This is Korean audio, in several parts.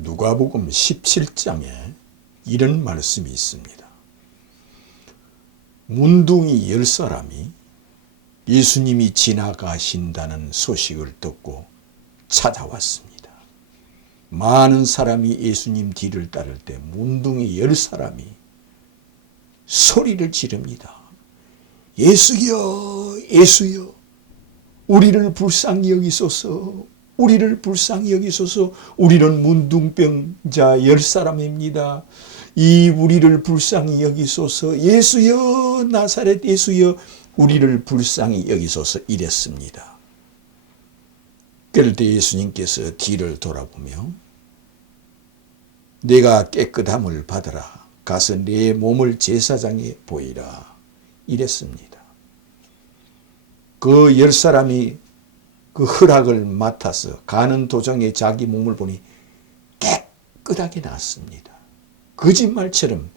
누가복음 17장에 이런 말씀이 있습니다. 문둥이 10사람이 예수님이 지나가신다는 소식을 듣고 찾아왔습니다. 많은 사람이 예수님 뒤를 따를 때 문둥이 10사람이 소리를 지릅니다. 예수여, 예수여, 우리를 불쌍히 여기소서, 우리를 불쌍히 여기소서. 우리는 문둥병자 10사람입니다. 이 우리를 불쌍히 여기소서. 예수여, 나사렛 예수여, 우리를 불쌍히 여기소서. 이랬습니다. 그럴 때 예수님께서 뒤를 돌아보며 내가 깨끗함을 받으라. 가서 내 몸을 제사장에 보이라. 이랬습니다. 그 10사람이 그 허락을 맡아서 가는 도중에 자기 몸을 보니 깨끗하게 나았습니다. 거짓말처럼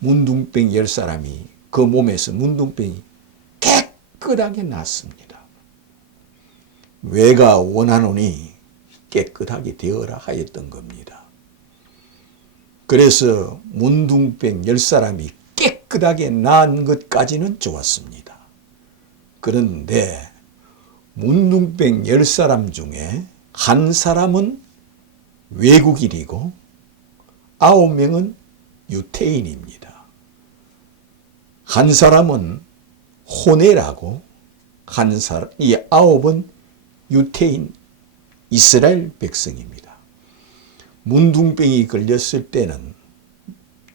문둥병 10사람이 그 몸에서 문둥병이 깨끗하게 나았습니다. 왜가 원하노니 깨끗하게 되어라 하였던 겁니다. 그래서 문둥병 10사람이 깨끗하게 나은 것까지는 좋았습니다. 그런데 문둥병 10사람 중에 한 사람은 외국인이고 9명은 유태인입니다. 한 사람은 호네라고 이 9은 유태인 이스라엘 백성입니다. 문둥병이 걸렸을 때는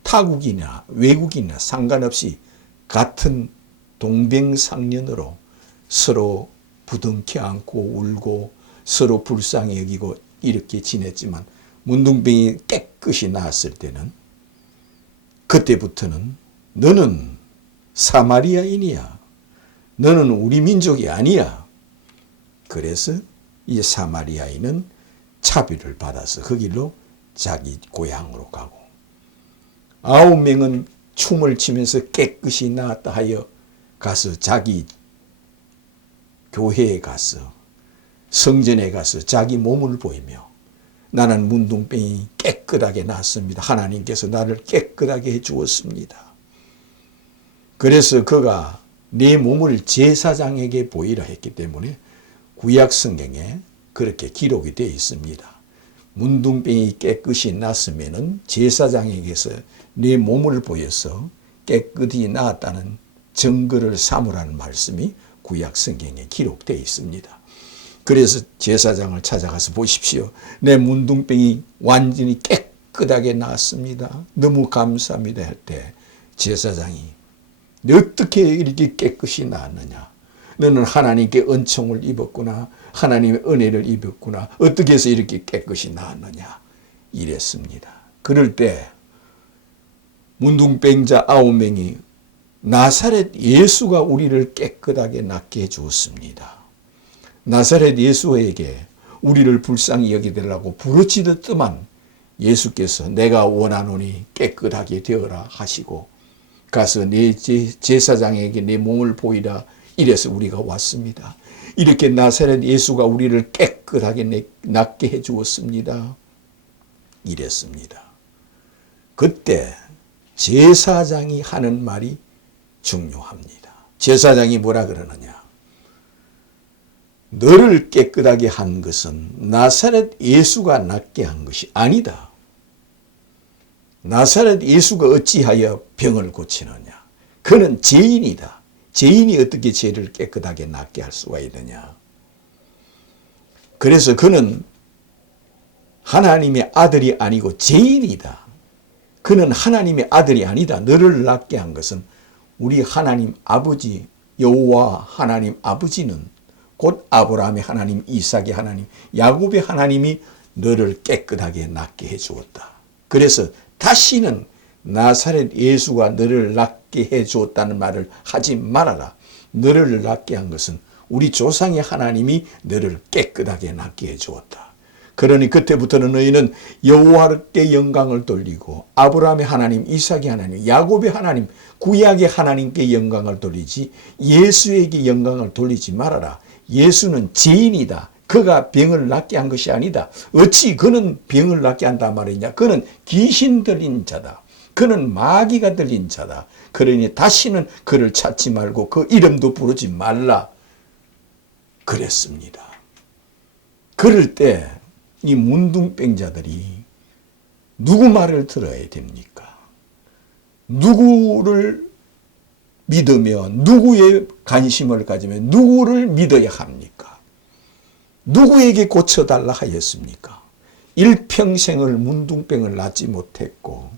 타국이나 외국이나 상관없이 같은 동병상련으로 서로 부둥켜 안고 울고 서로 불쌍히 여기고 이렇게 지냈지만 문둥병이 깨끗이 나았을 때는 그때부터는 너는 사마리아인이야. 너는 우리 민족이 아니야. 그래서 이 사마리아인은 차별을 받아서 그 길로 자기 고향으로 가고 9명은 춤을 추면서 깨끗이 나았다 하여 가서 자기 교회에 가서 성전에 가서 자기 몸을 보이며 나는 문둥병이 깨끗하게 나았습니다. 하나님께서 나를 깨끗하게 해주었습니다. 그래서 그가 내 몸을 제사장에게 보이라 했기 때문에 구약 성경에 그렇게 기록이 되어 있습니다. 문둥병이 깨끗이 났으면은 제사장에게서 내 몸을 보여서 깨끗이 나았다는 증거를 삼으라는 말씀이 구약 성경에 기록되어 있습니다. 그래서 제사장을 찾아가서 보십시오. 내 문둥병이 완전히 깨끗하게 나았습니다. 너무 감사합니다 할 때 제사장이 어떻게 이렇게 깨끗이 나았느냐. 너는 하나님께 은총을 입었구나. 하나님의 은혜를 입었구나. 어떻게 해서 이렇게 깨끗이 나았느냐. 이랬습니다. 그럴 때 문둥병자 9명이 나사렛 예수가 우리를 깨끗하게 낫게 해주었습니다. 나사렛 예수에게 우리를 불쌍히 여기달라고 부르짖었더만 예수께서 내가 원하노니 깨끗하게 되어라 하시고 가서 내 제사장에게 내 몸을 보이라 이래서 우리가 왔습니다. 이렇게 나사렛 예수가 우리를 깨끗하게 낫게 해주었습니다. 이랬습니다. 그때 제사장이 하는 말이 중요합니다. 제사장이 뭐라 그러느냐. 너를 깨끗하게 한 것은 나사렛 예수가 낫게 한 것이 아니다. 나사렛 예수가 어찌하여 병을 고치느냐. 그는 죄인이다. 죄인이 어떻게 죄를 깨끗하게 낫게 할 수가 있느냐. 그래서 그는 하나님의 아들이 아니고 죄인이다. 그는 하나님의 아들이 아니다. 너를 낫게 한 것은 우리 하나님 아버지 여호와 하나님 아버지는 곧 아브라함의 하나님, 이삭의 하나님, 야곱의 하나님이 너를 깨끗하게 낫게 해주었다. 그래서 다시는 나사렛 예수가 너를 낫게 해주었다는 말을 하지 말아라. 너를 낫게 한 것은 우리 조상의 하나님이 너를 깨끗하게 낫게 해주었다. 그러니 그때부터는 너희는 여호와께 영광을 돌리고 아브라함의 하나님, 이삭의 하나님, 야곱의 하나님, 구약의 하나님께 영광을 돌리지 예수에게 영광을 돌리지 말아라. 예수는 죄인이다. 그가 병을 낫게 한 것이 아니다. 어찌 그는 병을 낫게 한단 말이냐. 그는 귀신 들린 자다. 그는 마귀가 들린 자다. 그러니 다시는 그를 찾지 말고 그 이름도 부르지 말라. 그랬습니다. 그럴 때 이 문둥병자들이 누구 말을 들어야 됩니까? 누구를 믿으며 누구의 관심을 가지며 누구를 믿어야 합니까? 누구에게 고쳐달라 하였습니까? 일평생을 문둥병을 낫지 못했고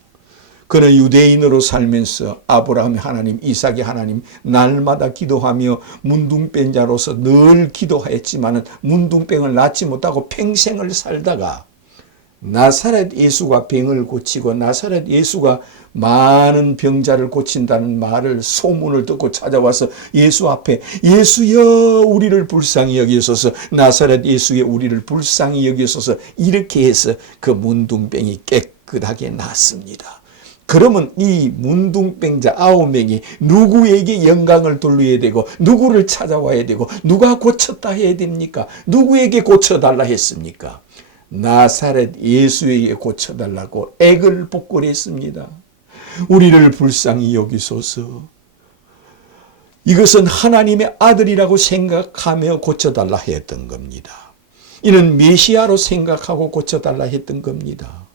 그는 유대인으로 살면서 아브라함의 하나님, 이삭의 하나님 날마다 기도하며 문둥병자로서 늘 기도했지만 문둥병을 낫지 못하고 평생을 살다가 나사렛 예수가 병을 고치고 나사렛 예수가 많은 병자를 고친다는 말을 소문을 듣고 찾아와서 예수 앞에 예수여 우리를 불쌍히 여기소서, 나사렛 예수여 우리를 불쌍히 여기소서, 이렇게 해서 그 문둥병이 깨끗하게 낫습니다. 그러면 이 문둥병자 9명이 누구에게 영광을 돌려야 되고 누구를 찾아와야 되고 누가 고쳤다 해야 됩니까? 누구에게 고쳐달라 했습니까? 나사렛 예수에게 고쳐달라고 애걸 복걸했습니다. 우리를 불쌍히 여기소서. 이것은 하나님의 아들이라고 생각하며 고쳐달라 했던 겁니다. 이는 메시아로 생각하고 고쳐달라 했던 겁니다.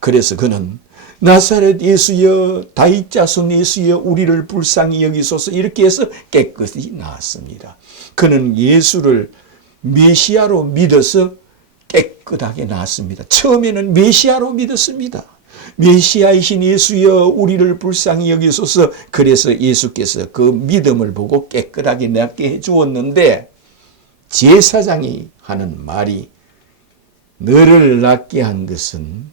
그래서 그는 나사렛 예수여 다윗 자손 예수여 우리를 불쌍히 여기소서 이렇게 해서 깨끗이 나았습니다. 그는 예수를 메시아로 믿어서 깨끗하게 나았습니다. 처음에는 메시아로 믿었습니다. 메시아이신 예수여 우리를 불쌍히 여기소서. 그래서 예수께서 그 믿음을 보고 깨끗하게 낫게 해주었는데 제사장이 하는 말이 너를 낫게 한 것은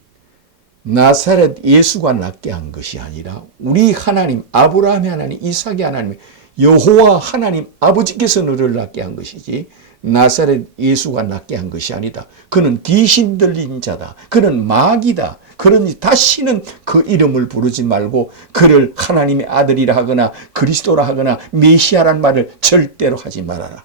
나사렛 예수가 낫게 한 것이 아니라 우리 하나님 아브라함의 하나님 이삭의 하나님 여호와 하나님 아버지께서 너를 낫게 한 것이지 나사렛 예수가 낫게 한 것이 아니다. 그는 귀신 들린 자다. 그는 마귀다. 그러니 다시는 그 이름을 부르지 말고 그를 하나님의 아들이라 하거나 그리스도라 하거나 메시아란 말을 절대로 하지 말아라.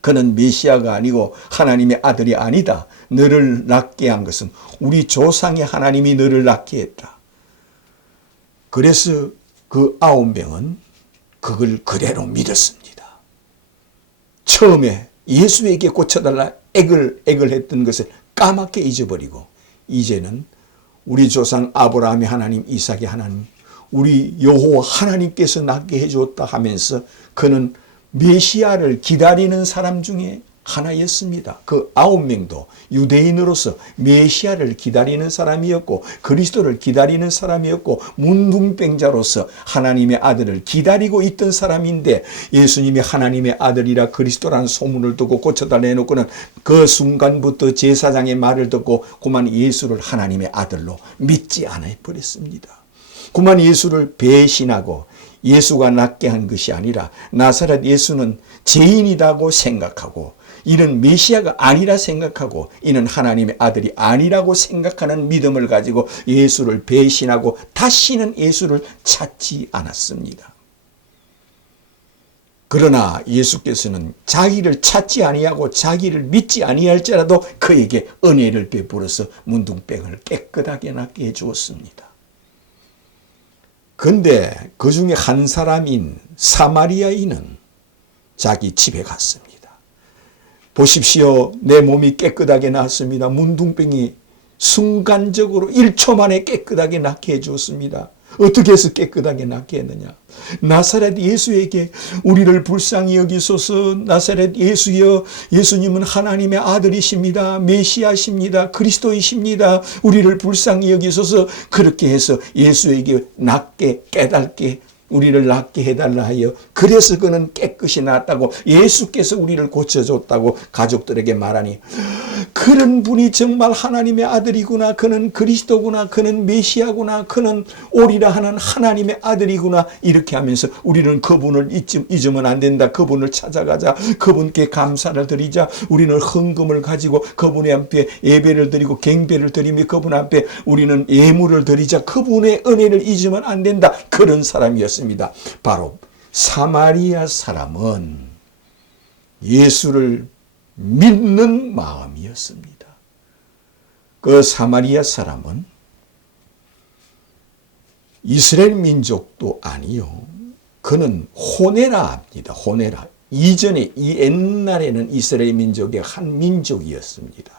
그는 메시아가 아니고 하나님의 아들이 아니다. 너를 낫게 한 것은 우리 조상의 하나님이 너를 낫게 했다. 그래서 그 9명은 그걸 그대로 믿었습니다. 처음에 예수에게 고쳐달라 애걸 했던 것을 까맣게 잊어버리고 이제는 우리 조상 아브라함의 하나님, 이삭의 하나님, 우리 여호와 하나님께서 낫게 해주었다 하면서 그는 메시아를 기다리는 사람 중에 하나였습니다. 그 9명도 유대인으로서 메시아를 기다리는 사람이었고 그리스도를 기다리는 사람이었고 문둥병자로서 하나님의 아들을 기다리고 있던 사람인데 예수님이 하나님의 아들이라 그리스도라는 소문을 듣고 고쳐달라 해놓고는 그 순간부터 제사장의 말을 듣고 그만 예수를 하나님의 아들로 믿지 않아 버렸습니다. 그만 예수를 배신하고 예수가 낫게 한 것이 아니라 나사렛 예수는 죄인이라고 생각하고 이는 메시아가 아니라 생각하고 이는 하나님의 아들이 아니라고 생각하는 믿음을 가지고 예수를 배신하고 다시는 예수를 찾지 않았습니다. 그러나 예수께서는 자기를 찾지 아니하고 자기를 믿지 아니할지라도 그에게 은혜를 베풀어서 문둥병을 깨끗하게 낫게 해주었습니다. 근데 그 중에 한 사람인 사마리아인은 자기 집에 갔습니다. 보십시오. 내 몸이 깨끗하게 나았습니다. 문둥병이 순간적으로 1초 만에 깨끗하게 낫게 해주었습니다. 어떻게 해서 깨끗하게 낫게 했느냐? 나사렛 예수에게 우리를 불쌍히 여기소서. 나사렛 예수여 예수님은 하나님의 아들이십니다. 메시아십니다. 그리스도이십니다. 우리를 불쌍히 여기소서. 그렇게 해서 예수에게 낫게 깨닫게 우리를 낫게 해달라 하여 그래서 그는 깨끗이 나았다고 예수께서 우리를 고쳐줬다고 가족들에게 말하니 그런 분이 정말 하나님의 아들이구나. 그는 그리스도구나. 그는 메시아구나. 그는 오리라 하는 하나님의 아들이구나. 이렇게 하면서 우리는 그분을 잊으면 안 된다. 그분을 찾아가자. 그분께 감사를 드리자. 우리는 헌금을 가지고 그분의 앞에 예배를 드리고 경배를 드리며 그분 앞에 우리는 예물을 드리자. 그분의 은혜를 잊으면 안 된다. 그런 사람이었습니다. 바로 사마리아 사람은 예수를 믿는 마음이었습니다. 그 사마리아 사람은 이스라엘 민족도 아니요. 그는 호네라 합니다. 호네라. 이전에 이 옛날에는 이스라엘 민족의 한 민족이었습니다.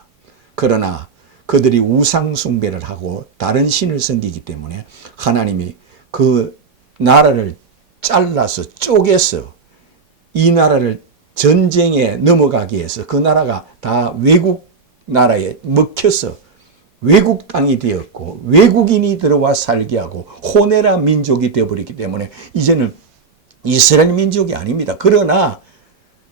그러나 그들이 우상 숭배를 하고 다른 신을 섬기기 때문에 하나님이 그 나라를 잘라서 쪼개서 이 나라를 전쟁에 넘어가게 해서 그 나라가 다 외국 나라에 먹혀서 외국 땅이 되었고 외국인이 들어와 살게 하고 호네라 민족이 되어버렸기 때문에 이제는 이스라엘 민족이 아닙니다. 그러나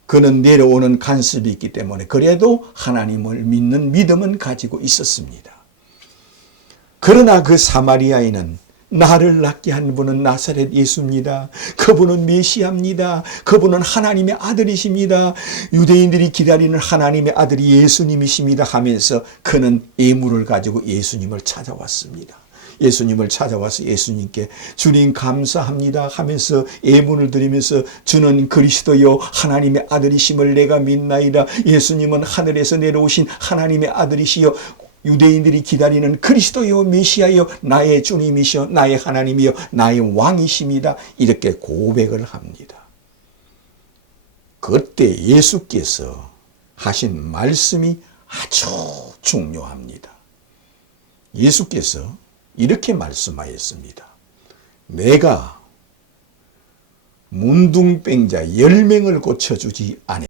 그는 내려오는 간섭이 있기 때문에 그래도 하나님을 믿는 믿음은 가지고 있었습니다. 그러나 그 사마리아인은 나를 낫게 한 분은 나사렛 예수입니다. 그분은 메시아입니다. 그분은 하나님의 아들이십니다. 유대인들이 기다리는 하나님의 아들이 예수님이십니다 하면서 그는 예물을 가지고 예수님을 찾아왔습니다. 예수님을 찾아와서 예수님께 주님 감사합니다 하면서 예물을 드리면서 주는 그리스도요 하나님의 아들이심을 내가 믿나이다. 예수님은 하늘에서 내려오신 하나님의 아들이시요 유대인들이 기다리는 그리스도요 메시아요 나의 주님이시여 나의 하나님이요 나의 왕이십니다. 이렇게 고백을 합니다. 그때 예수께서 하신 말씀이 아주 중요합니다. 예수께서 이렇게 말씀하였습니다. 내가 문둥병자 10명을 고쳐주지 않았다.